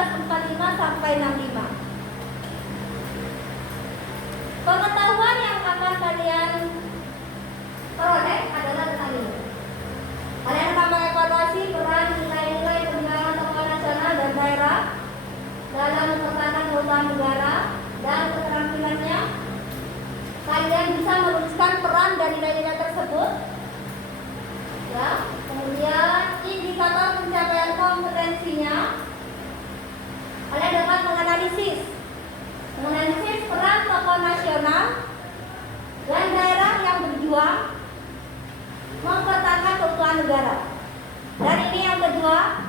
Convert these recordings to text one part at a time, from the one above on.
1945 sampai 65. Pengetahuan yang akan kalian peroleh adalah tentang ini. Kalian akan mengevaluasi peran nilai-nilai perjuangan tokoh nasional dan daerah dalam mempertahankan keutuhan negara dan keterampilannya. Kalian bisa menuliskan peran dan nilai-nilai tersebut. Ya, kemudian indikator pencapaian kompetensinya. Kalian dapat menganalisis peran tokoh nasional dan daerah yang berjuang mempertahankan keutuhan negara. Dan ini yang kedua,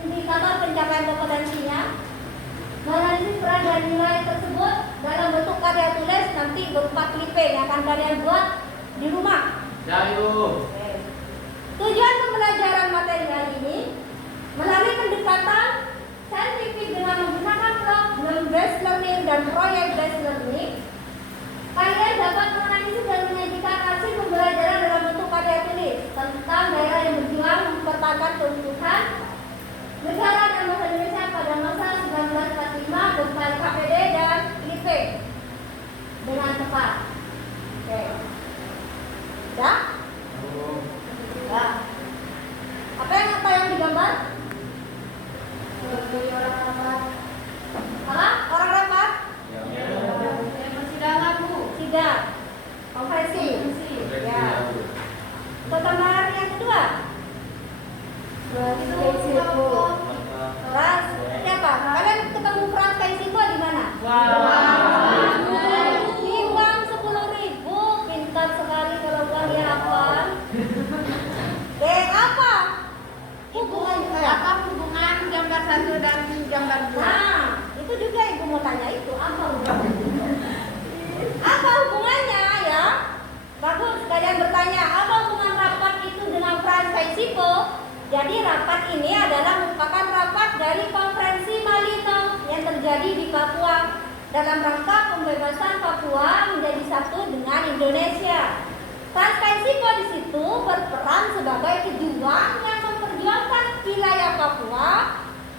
indikator pencapaian kompetensinya. Menganalisis peran dan nilai tersebut dalam bentuk karya tulis nanti berupa clipping yang akan kalian buat di rumah. Tujuan pembelajaran materi hari ini melalui pendekatan saintifik dengan menggunakan problem based learning dan project based learning. Kalian dapat menganalisis dan menyajikan hasil pembelajaran dalam bentuk karya tulis tentang daerah yang berjuang mempertahankan keutuhan negara dan bangsa Indonesia pada masa 1945 berupa KPD dan IP dengan tepat. Oke. Sudah? Ya. Apa yang digambar? Seperti orang rapat. Apa? Orang rapat? Ya. Persidangan, Bu. Sidang. Konferensi. Ya. Gambar yang kedua. Frans, siapa? Kalian ketemu Frans Kaisiko di mana? Di uang 10.000. Pintar sekali kalau uangnya apa? Apa? Hubungan gambar 1 dan gambar 2? Nah, itu juga ibu mau tanya itu. Apa hubungannya? Apa hubungannya ya? Bagus, kalian bertanya, apa hubungan rapat itu dengan Frans Kaisiko? Jadi rapat ini adalah merupakan rapat dari konferensi Malino yang terjadi di Papua dalam rangka pembebasan Papua menjadi satu dengan Indonesia. Frans Kaisiko di situ berperan sebagai pejuang yang memperjuangkan wilayah Papua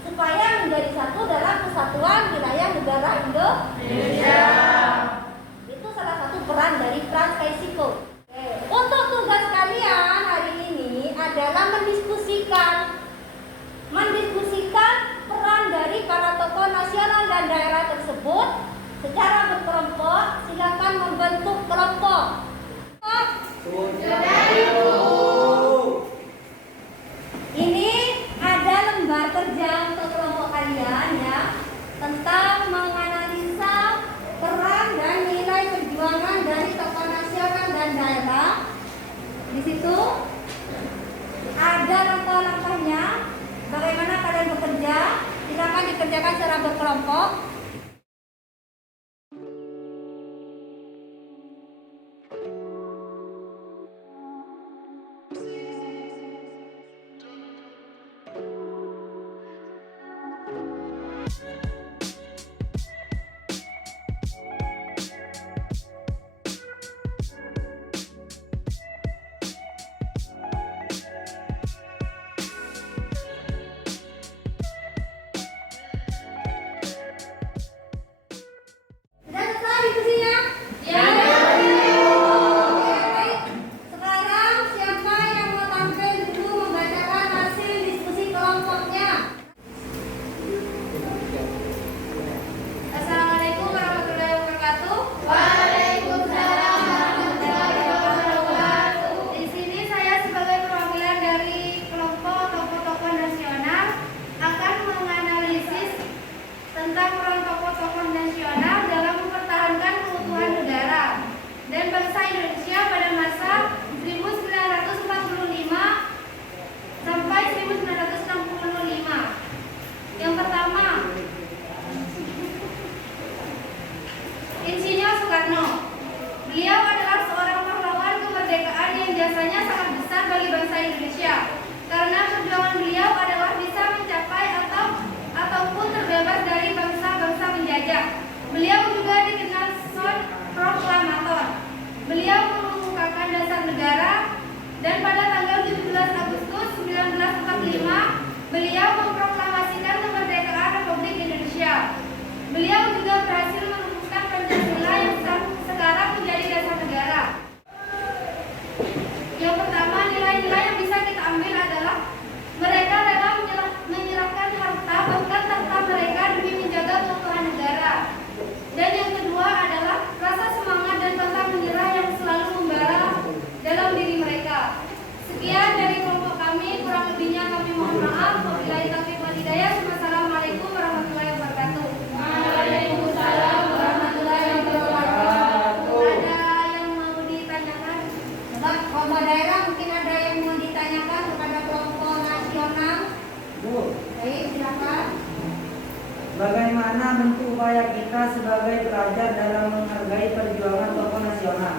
supaya menjadi satu dalam kesatuan wilayah negara Indonesia. Itu salah satu peran dari Frans Kaisiko. Untuk tugas kalian hari ini adalah mendiskusikan peran dari para tokoh nasional dan daerah tersebut secara berkelompok. Silakan membentuk kelompok. Ini ada lembar kerja untuk kelompok kalian ya, tentang menganalisa peran dan nilai perjuangan dari tokoh nasional dan daerah. Di situ ada langkah-langkahnya, bagaimana kalian bekerja. Silakan dikerjakan secara berkelompok. Beliau memproklamasikan kemerdekaan Beliau juga berhasil merumuskan Pancasila yang sekarang menjadi dasar negara. Yang pertama, nilai-nilai yang bisa kita ambil adalah mereka rela menyerahkan harta bahkan tahta mereka demi menjaga keutuhan negara. Dan yang kedua adalah rasa semangat dan pantang menyerah yang selalu membara dalam diri mereka. Sekian dari kelompok kami, kurang lebihnya kami mohon maaf. Wabillahi taufiq wal hidayah. Wassalamualaikum warahmatullahi wabarakatuh. Waalaikumsalam warahmatullahi wabarakatuh. Ada yang mau ditanyakan? Kelompok daerah mungkin ada yang mau ditanyakan kepada kelompok nasional. Baik, silakan. Bagaimana bentuk upaya kita sebagai pelajar dalam menghargai perjuangan tokoh nasional?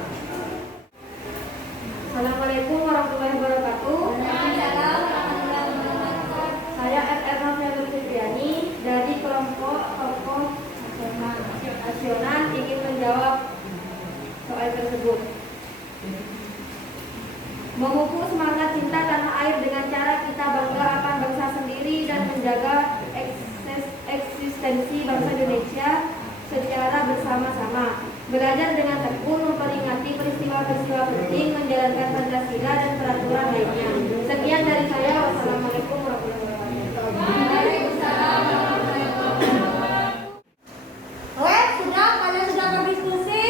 Assalamualaikum warahmatullahi wabarakatuh. Waalaikumsalam warahmatullahi wabarakatuh. Saya FR Novia Fitriani dari kelompok tokoh nasional ingin menjawab soal tersebut. Memupuk semangat cinta tanah air dengan cara kita bangga akan bangsa sendiri dan menjaga eksistensi bangsa Indonesia secara bersama-sama. Belajar dengan tekun, memperingati peristiwa-peristiwa penting, menjalankan Pancasila dan peraturan lainnya. Sekian dari saya. Wassalamualaikum warahmatullahi wabarakatuh. Waalaikumsalam warahmatullahi wabarakatuh. Oke, kalian sudah berdiskusi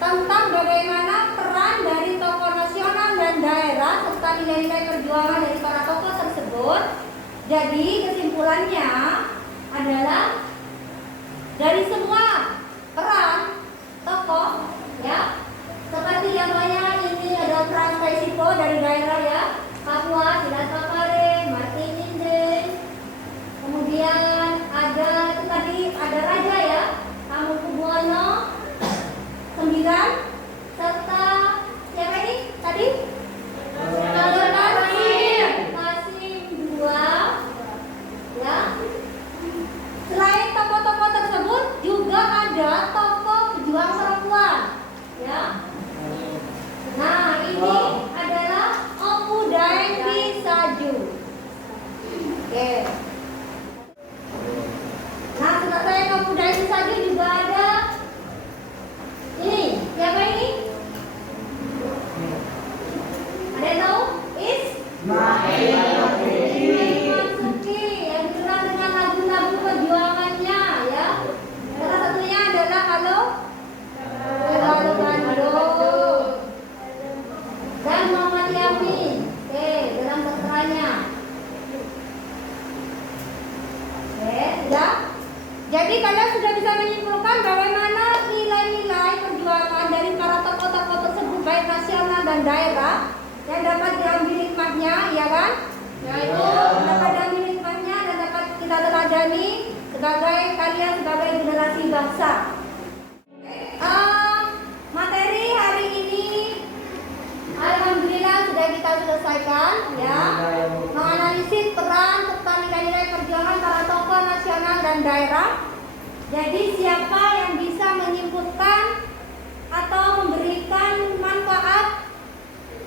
tentang bagaimana peran dari tokoh nasional dan daerah serta nilai-nilai perjuangan dari para tokoh tersebut. Jadi kesimpulannya adalah dari semua peran tokoh, ya, seperti yang ini ada peran Spesifo dari daerah, ya, Papua, Silat Papare, Martin Indes, kemudian ada itu tadi ada Raja, ya, Hamengkubuwono 9, serta siapa ini tadi? Kasim 2, ya. Selain tokoh-tokoh tersebut juga ada tokoh pejuang perempuan, ya. Nah, ini adalah Opu Daengki Saju. Oke. Nah, selain Opu Daengki Saju juga ada ini. Siapa ini? Ada yang tahu? Ismail Marzuki yang dikenal dengan lagu-lagu perjuangannya, ya. Salah satunya adalah Halo Bandung dan Muhammad Yamin. Oke, dalam terserahnya. Oke, ya. Jadi kalian sudah bisa menyimpulkan bagaimana nilai-nilai perjuangan dari para tokoh-tokoh tersebut baik nasional dan daerah yang dapat diambil hikmahnya, ya kan? Yaitu dapat diambil hikmahnya dan dapat kita teladani sebagai kalian sebagai generasi bangsa. Materi hari ini alhamdulillah sudah kita selesaikan, ya. Menganalisis peran serta nilai-nilai perjuangan para tokoh nasional dan daerah. Jadi siapa yang bisa menyimpulkan atau memberikan manfaat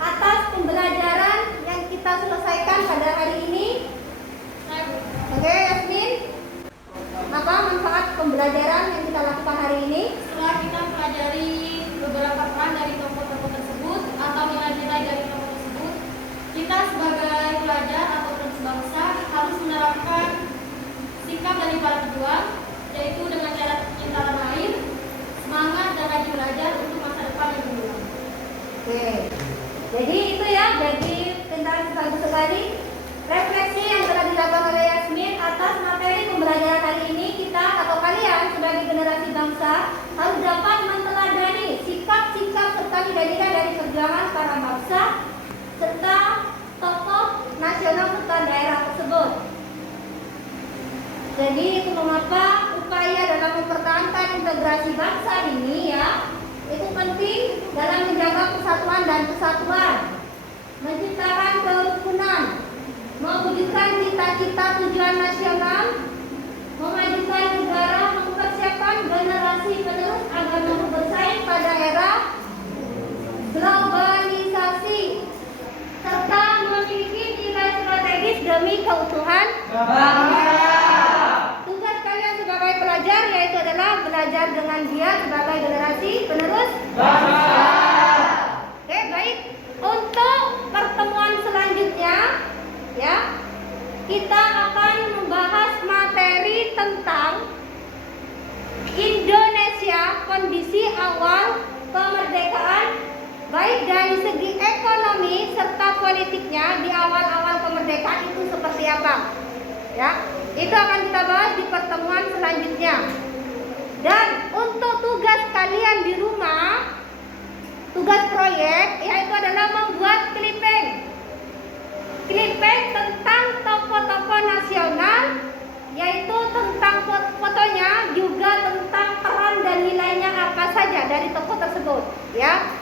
atas pembelajaran yang kita selesaikan pada hari ini? Oke, Yasmin. Apa manfaat pembelajaran yang kita lakukan hari ini? Setelah kita pelajari beberapa peran dari tokoh-tokoh tersebut atau nilai-nilai dari tokoh tersebut, kita sebagai pelajar atau terus bangsa harus menerapkan sikap dari para pejuang, yaitu dengan cara cinta tanah air, semangat dan rajin belajar untuk masa depan yang gemilang. Oke. Jadi itu, ya. Jadi tentang bagus sekali refleksi yang telah dilakukan oleh Yasmin atas materi pembelajaran hari ini. Kita atau kalian sebagai generasi bangsa harus dapat menteladani sikap-sikap serta nilai-nilai dari perjuangan para bangsa serta tokoh nasional serta daerah tersebut. Jadi itu mengapa upaya dalam mempertahankan integrasi bangsa ini, ya, itu penting dalam menjaga persatuan dan kesatuan, menciptakan kerukunan, mewujudkan cita-cita tujuan nasional, memajukan negara, mempersiapkan generasi penerus agar mampu bersaing pada era globalisasi, serta memiliki nilai strategis demi keutuhan bangsa. Tugas kalian sebagai pelajar yaitu adalah belajar dengan giat sebagai generasi penerus Bangsa. Oke, baik. Untuk pertemuan selanjutnya, ya, kita akan membahas materi tentang Indonesia, kondisi awal kemerdekaan, baik dari segi ekonomi serta politiknya di awal-awal kemerdekaan itu seperti apa. Ya, itu akan kita bahas di pertemuan selanjutnya. Dan untuk tugas kalian di rumah, tugas proyek yaitu adalah membuat clipping tentang tokoh-tokoh nasional, yaitu tentang fotonya, juga tentang peran dan nilainya apa saja dari tokoh tersebut, ya.